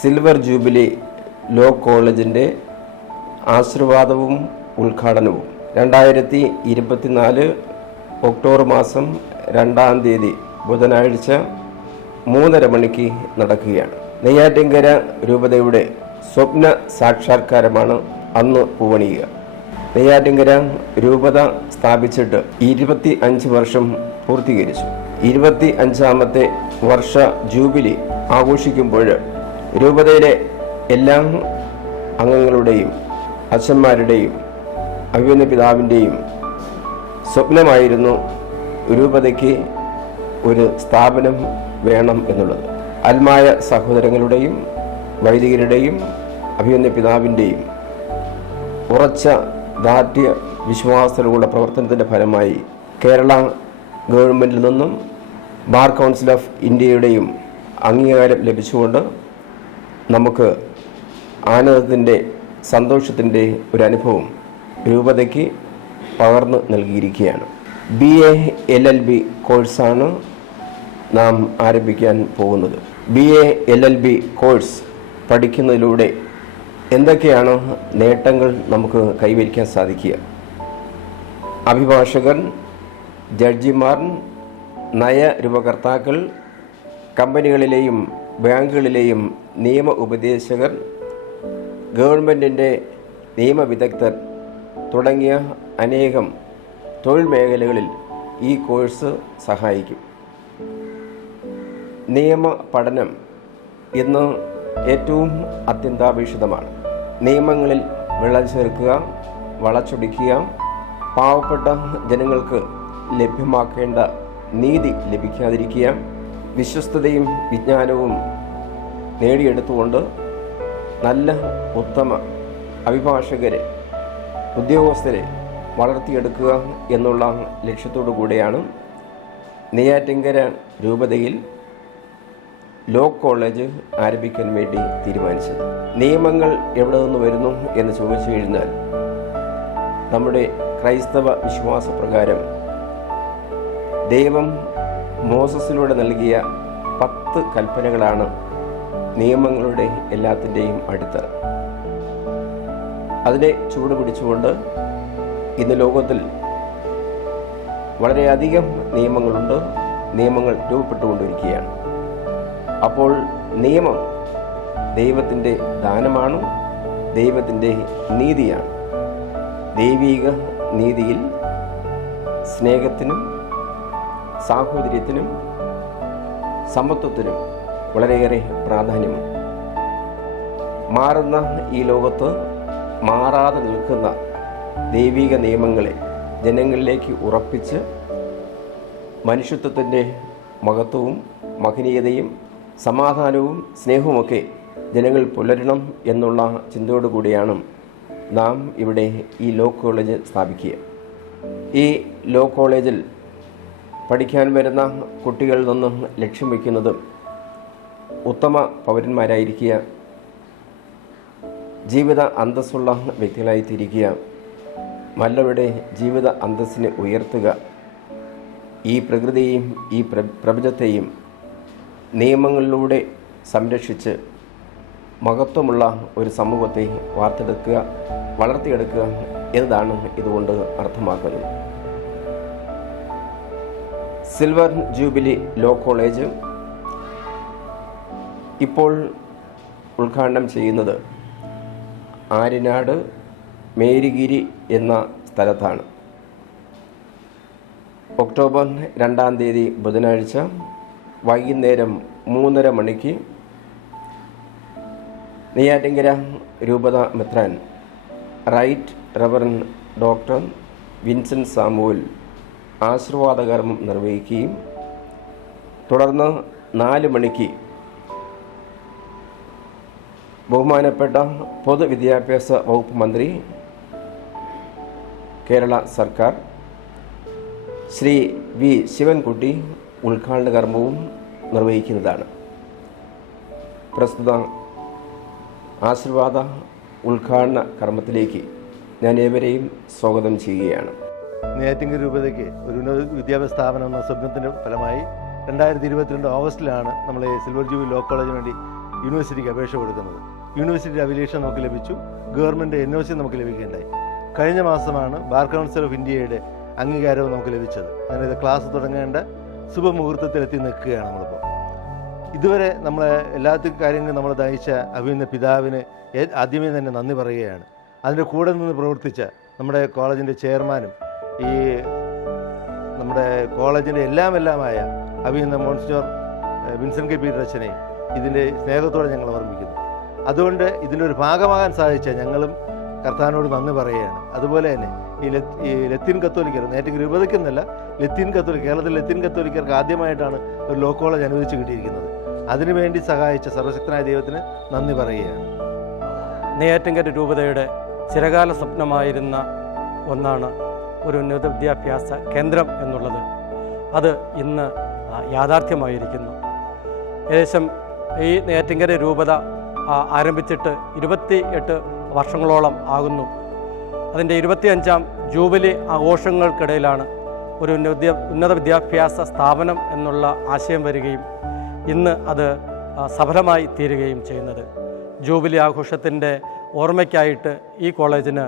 Silver jubilee law കോളേജിൻ്റെ ആശീർവാദവും ഉദ്ഘാടനവും 2024 October മാസം 2-ാം തീയതി ബുധനാഴ്ച 3:30 മണിക്ക് നടക്കുകയാണ്. നെയ്യാറ്റിൻകര രൂപതയുടെ സ്വപ്ന സാക്ഷാത്കാരമാണ് അന്ന് പൂവണിയുക. നെയ്യാറ്റിൻകര രൂപത സ്ഥാപിച്ചിട്ട് 25 വർഷം പൂർത്തീകരിച്ചു. 25ാമത്തെ വർഷ ജൂബിലി ആഘോഷിക്കുമ്പോൾ രൂപതയിലെ എല്ലാ അംഗങ്ങളുടെയും അച്ഛന്മാരുടെയും അഭിമന്യ പിതാവിൻ്റെയും സ്വപ്നമായിരുന്നു രൂപതയ്ക്ക് ഒരു സ്ഥാപനം വേണം എന്നുള്ളത്. ആത്മായ സഹോദരങ്ങളുടെയും വൈദികരുടെയും അഭിമന്യ പിതാവിൻ്റെയും ഉറച്ച ദാർഢ്യ വിശ്വാസത്തിലുള്ള പ്രവർത്തനത്തിൻ്റെ ഫലമായി കേരള ഗവൺമെൻറ്റിൽ നിന്നും ബാർ കൗൺസിൽ ഓഫ് ഇന്ത്യയുടെയും അംഗീകാരം ലഭിച്ചുകൊണ്ട് നമുക്ക് ആനന്ദത്തിൻ്റെ സന്തോഷത്തിൻ്റെ ഒരു അനുഭവം രൂപതയ്ക്ക് പകർന്നു നൽകിയിരിക്കുകയാണ്. BA LLB കോഴ്സാണ് നാം ആരംഭിക്കാൻ പോകുന്നത്. BA LLB കോഴ്സ് പഠിക്കുന്നതിലൂടെ എന്തൊക്കെയാണ് നേട്ടങ്ങൾ നമുക്ക് കൈവരിക്കാൻ സാധിക്കുക? അഭിഭാഷകർ, ജഡ്ജിമാർ, നയരൂപകർത്താക്കൾ, കമ്പനികളിലെയും ബാങ്കുകളിലെയും നിയമ ഉപദേശകർ, ഗവൺമെൻറ്റിൻ്റെ നിയമവിദഗ്ധർ തുടങ്ങിയ അനേകം തൊഴിൽ മേഖലകളിൽ ഈ കോഴ്സ് സഹായിക്കും. നിയമ പഠനം ഇന്ന് ഏറ്റവും അത്യന്താപേക്ഷിതമാണ്. നിയമങ്ങളിൽ വിള ചേർക്കുക, വളച്ചൊടിക്കുക, പാവപ്പെട്ട ജനങ്ങൾക്ക് ലഭ്യമാക്കേണ്ട നീതി ലഭിക്കാതിരിക്കുക, വിശ്വസ്തതയും വിജ്ഞാനവും നേടിയെടുത്തുകൊണ്ട് നല്ല ഉത്തമ അഭിഭാഷകരെ, ഉദ്യോഗസ്ഥരെ വളർത്തിയെടുക്കുക എന്നുള്ള ലക്ഷ്യത്തോടു കൂടെയാണ് നെയ്യാറ്റിൻകര രൂപതയിൽ ലോ കോളേജ് ആരംഭിക്കാൻ വേണ്ടി തീരുമാനിച്ചത്. നിയമങ്ങൾ എവിടെ നിന്ന് വരുന്നു എന്ന് ചോദിച്ചു കഴിഞ്ഞാൽ നമ്മുടെ ക്രൈസ്തവ വിശ്വാസപ്രകാരം ദൈവം മോസസിലൂടെ നൽകിയ 10 കൽപ്പനകളാണ് നിയമങ്ങളുടെ എല്ലാത്തിൻ്റെയും അടിത്തറ. അതിനെ ചൂട് പിടിച്ചുകൊണ്ട് ഇന്ന് ലോകത്തിൽ വളരെയധികം നിയമങ്ങളുണ്ട്, നിയമങ്ങൾ രൂപപ്പെട്ടുകൊണ്ടിരിക്കുകയാണ്. അപ്പോൾ നിയമം ദൈവത്തിൻ്റെ ദാനമാണ്, ദൈവത്തിൻ്റെ നീതിയാണ്. ദൈവിക നീതിയിൽ സ്നേഹത്തിനും സാഹോദര്യത്തിനും സമത്വത്തിനും വളരെയേറെ പ്രാധാന്യമുണ്ട്. മാറുന്ന ഈ ലോകത്ത് മാറാതെ നിൽക്കുന്ന ദൈവിക നിയമങ്ങളെ ജനങ്ങളിലേക്ക് ഉറപ്പിച്ച് മനുഷ്യത്വത്തിൻ്റെ മഹത്വവും മഹനീയതയും സമാധാനവും സ്നേഹവുമൊക്കെ ജനങ്ങൾ പുലരണം എന്നുള്ള ചിന്തയോടുകൂടിയാണ് നാം ഇവിടെ ഈ ലോ കോളേജ് സ്ഥാപിക്കുക. ഈ ലോ കോളേജിൽ പഠിക്കാൻ വരുന്ന കുട്ടികളിൽ നിന്നും ലക്ഷ്യം വയ്ക്കുന്നത് ഉത്തമ പൗരന്മാരായിരിക്കുക, ജീവിത അന്തസ്സുള്ള വ്യക്തികളായിത്തീരുക, മറ്റുള്ളവരുടെ ജീവിത അന്തസ്സിനെ ഉയർത്തുക, ഈ പ്രകൃതിയെയും ഈ പ്രപഞ്ചത്തെയും നിയമങ്ങളിലൂടെ സംരക്ഷിച്ച് മഹത്വമുള്ള ഒരു സമൂഹത്തെ വാർത്തെടുക്കുക, വളർത്തിയെടുക്കുക എന്നതാണ് ഇതുകൊണ്ട് അർത്ഥമാക്കുന്നത്. സിൽവർ ജൂബിലി ലോ കോളേജ് ഇപ്പോൾ ഉദ്ഘാടനം ചെയ്യുന്നത് ആര്യനാട് മേരിഗിരി എന്ന സ്ഥലത്താണ്. ഒക്ടോബർ 2-ാം തീയതി ബുധനാഴ്ച വൈകുന്നേരം 3:30 മണിക്ക് നെയ്യാറ്റിൻകര രൂപത മെത്രാൻ right reverend doctor Vincent Samuel ആശീർവാദകർമ്മം നിർവഹിക്കുകയും തുടർന്ന് 4 മണിക്ക് ബഹുമാനപ്പെട്ട പൊതുവിദ്യാഭ്യാസ വകുപ്പ് മന്ത്രി കേരള സർക്കാർ ശ്രീ വി ശിവൻകുട്ടി ഉദ്ഘാടന കർമ്മവും നിർവഹിക്കുന്നതാണ്. പ്രസ്തുത ആശീർവാദ ഉദ്ഘാടന കർമ്മത്തിലേക്ക് ഞാൻ ഏവരെയും സ്വാഗതം ചെയ്യുകയാണ്. നെയ്യാറ്റിൻകര രൂപതയ്ക്ക് ഒരു ഉന്നത വിദ്യാഭ്യാസ സ്ഥാപനം എന്ന സ്വപ്നത്തിൻ്റെ ഫലമായി 2022 ഓഗസ്റ്റിലാണ് നമ്മൾ സിൽവർ ജൂബിലി ലോ കോളേജിന് വേണ്ടി യൂണിവേഴ്സിറ്റിക്ക് അപേക്ഷ കൊടുക്കുന്നത്. യൂണിവേഴ്സിറ്റി അഫിലിയേഷൻ നമുക്ക് ലഭിച്ചു, ഗവൺമെൻറ് NOC നമുക്ക് ലഭിക്കുകയുണ്ടായി. കഴിഞ്ഞ മാസമാണ് ബാർ കൗൺസിൽ ഓഫ് ഇന്ത്യയുടെ അംഗീകാരവും നമുക്ക് ലഭിച്ചത്. അങ്ങനെ ഇത് ക്ലാസ് തുടങ്ങേണ്ട ശുഭമുഹൂർത്തത്തിലെത്തി നിൽക്കുകയാണ് നമ്മളിപ്പോൾ. ഇതുവരെ നമ്മളെ എല്ലാത്തിനും കാര്യങ്ങളും നമ്മൾ നയിച്ച അഭിനന്ദ പിതാവിന് ആദ്യമേ തന്നെ നന്ദി പറയുകയാണ്. അതിൻ്റെ കൂടെ നിന്ന് പ്രവർത്തിച്ച നമ്മുടെ കോളേജിൻ്റെ ചെയർമാനും ഈ നമ്മുടെ കോളേജിൻ്റെ എല്ലാമായ അഭിനന്ദ മോൺസിഞ്ഞോർ വിൻസെൻ്റ് കെ പീറ്റർ അച്ഛനെയും ഇതിൻ്റെ സ്നേഹത്തോടെ ഞങ്ങൾ ഓർമ്മിക്കുന്നു. അതുകൊണ്ട് ഇതിൻ്റെ ഒരു ഭാഗമാകാൻ സാധിച്ച ഞങ്ങളും കർത്താവിനോട് നന്ദി പറയുകയാണ്. അതുപോലെ തന്നെ ഈ ലത്തീൻ കത്തോലിക്കർ, നെയ്യാറ്റിൻകര രൂപതയ്ക്കെന്നല്ല, കേരളത്തിലെ ലത്തീൻ കത്തോലിക്കർക്ക് ആദ്യമായിട്ടാണ് ഒരു ലോ കോളേജ് അനുവദിച്ച് കിട്ടിയിരിക്കുന്നത്. അതിനുവേണ്ടി സഹായിച്ച സർവശക്തനായ ദൈവത്തിന് നന്ദി പറയുകയാണ്. നെയ്യാറ്റിൻകര രൂപതയുടെ ചിരകാല സ്വപ്നമായിരുന്ന ഒന്നാണ് ഒരു ഉന്നത വിദ്യാഭ്യാസ കേന്ദ്രം എന്നുള്ളത്. അത് ഇന്ന് യാഥാർത്ഥ്യമായിരിക്കുന്നു. ഏകദേശം ഈ നെയ്യാറ്റിൻകര രൂപത ആരംഭിച്ചിട്ട് 28 വർഷങ്ങളോളം ആകുന്നു. അതിൻ്റെ 25ാം ജൂബിലി ആഘോഷങ്ങൾക്കിടയിലാണ് ഒരു ഉന്നത വിദ്യാഭ്യാസ സ്ഥാപനം എന്നുള്ള ആശയം വരികയും ഇന്ന് അത് സഫലമായി തീരുകയും ചെയ്യുന്നത്. ജൂബിലി ആഘോഷത്തിൻ്റെ ഓർമ്മയ്ക്കായിട്ട് ഈ കോളേജിന്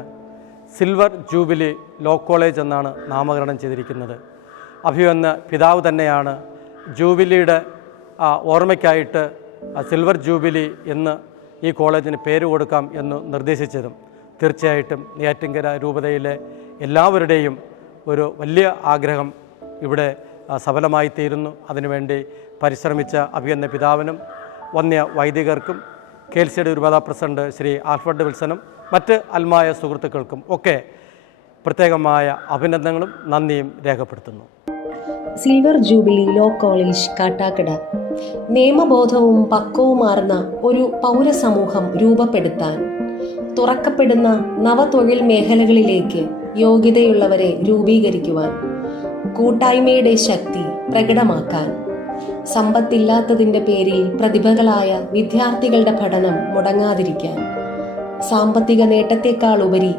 സിൽവർ ജൂബിലി ലോ കോളേജ് എന്നാണ് നാമകരണം ചെയ്തിരിക്കുന്നത്. അഭിവന്ന പിതാവ് തന്നെയാണ് ജൂബിലിയുടെ ഓർമ്മയ്ക്കായിട്ട് സിൽവർ ജൂബിലി എന്ന് ഈ കോളേജിന് പേര് കൊടുക്കാം എന്ന് നിർദ്ദേശിച്ചതും തീർച്ചയായിട്ടും നെയ്യാറ്റിൻകര രൂപതയിലെ എല്ലാവരുടെയും ഒരു വലിയ ആഗ്രഹം ഇവിടെ സഫലമായി തീരുന്നു. അതിനുവേണ്ടി പരിശ്രമിച്ച അഭിവന്ന പിതാവിനും വന്യ വൈദികർക്കും KLCയുടെ രൂപതാ പ്രസിഡന്റ് ശ്രീ ആൽഫ്രഡ് വിൽസനും മറ്റ് അൽമായ സുഹൃത്തുക്കൾക്കും ഒക്കെ പ്രത്യേകമായ അഭിനന്ദനങ്ങളും നന്ദിയും രേഖപ്പെടുത്തുന്നു. Silver jubilee law college Kattakada നിയമബോധവും പക്വവുമാർന്ന ഒരു പൗരസമൂഹം രൂപപ്പെടുത്താൻ, തുറക്കപ്പെടുന്ന നവതൊഴിൽ മേഖലകളിലേക്ക് യോഗ്യതയുള്ളവരെ രൂപീകരിക്കുവാൻ, കൂട്ടായ്മയുടെ ശക്തി പ്രകടമാക്കാൻ, സമ്പത്തില്ലാത്തതിൻ്റെ പേരിൽ പ്രതിഭകളായ വിദ്യാർത്ഥികളുടെ പഠനം മുടങ്ങാതിരിക്കാൻ, സാമ്പത്തിക നേട്ടത്തെക്കാൾ ഉപരി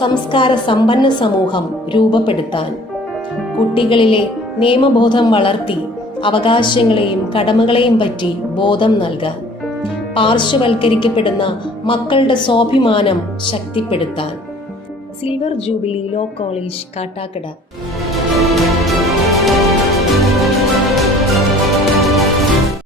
സംസ്കാര സമ്പന്ന സമൂഹം രൂപപ്പെടുത്താൻ, കുട്ടികളിലെ നിയമബോധം വളർത്തി അവകാശങ്ങളെയും കടമകളെയും പറ്റി ബോധം നൽകാൻ, പാർശ്വവൽക്കരിക്കപ്പെടുന്ന മക്കളുടെ സ്വാഭിമാനം ശക്തിപ്പെടുത്താൻ. Silver jubilee law college Kattakada.